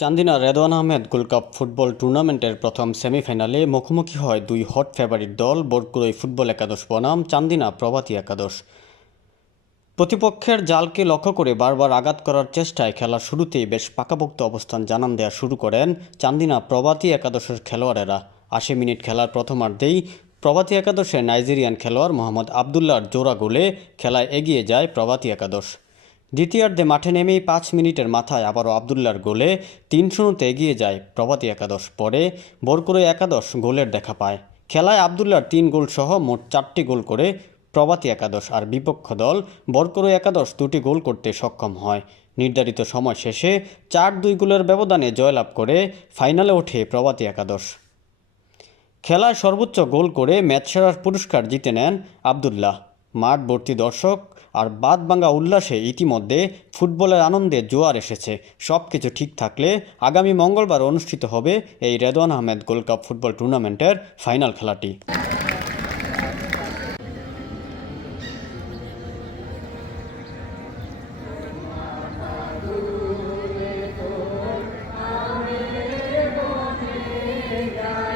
Chandina Redwan Ahmed gold football টুর্নামেন্টের প্রথম সেমিফাইনালে মুখোমুখি হয় দুই হট ফেভারিট দল বোরকুরই ফুটবল একাদশ বনাম, চান্দিনা প্রভাতী একাদশ। প্রতিপক্ষের জালকে লক্ষ্য করে বারবার আঘাত করার চেষ্টায় খেলার শুরুতেই বেশ পাকাপোক্ত অবস্থান জানান দেওয়া শুরু করেন চান্দিনা প্রভাতী একাদশের খেলোয়াড়েরা। আশি মিনিট খেলার প্রথমার্ধেই প্রভাতী একাদশের নাইজেরিয়ান খেলোয়াড় মোহাম্মদ আবদুল্লাহর জোড়া গোলে খেলায় এগিয়ে যায় প্রভাতী একাদশ। দ্বিতীয়ার্ধে মাঠে নেমেই পাঁচ মিনিটের মাথায় আবারও আবদুল্লার গোলে তিন শূন্যতে এগিয়ে যায় প্রভাতী একাদশ পরে বরকুরে একাদশ গোলের দেখা পায়। খেলায় আবদুল্লার তিন গোল সহ মোট চারটি গোল করে প্রভাতী একাদশ আর বিপক্ষ দল বরকুরে একাদশ দুটি গোল করতে সক্ষম হয়। নির্ধারিত সময় শেষে চার দুই গোলের ব্যবধানে জয়লাভ করে ফাইনালে ওঠে প্রভাতী একাদশ। খেলায় সর্বোচ্চ গোল করে ম্যাচ সেরার পুরস্কার জিতে নেন আবদুল্লাহ। মাঠবর্তী দর্শক আর বাদ বাঙ্গা উল্লাসে ইতিমধ্যে ফুটবলের আনন্দে জোয়ার এসেছে সব কিছু ঠিক থাকলে আগামী মঙ্গলবার অনুষ্ঠিত হবে এই Redwan Ahmed gold cup football টুর্নামেন্টের ফাইনাল খেলাটি Yeah.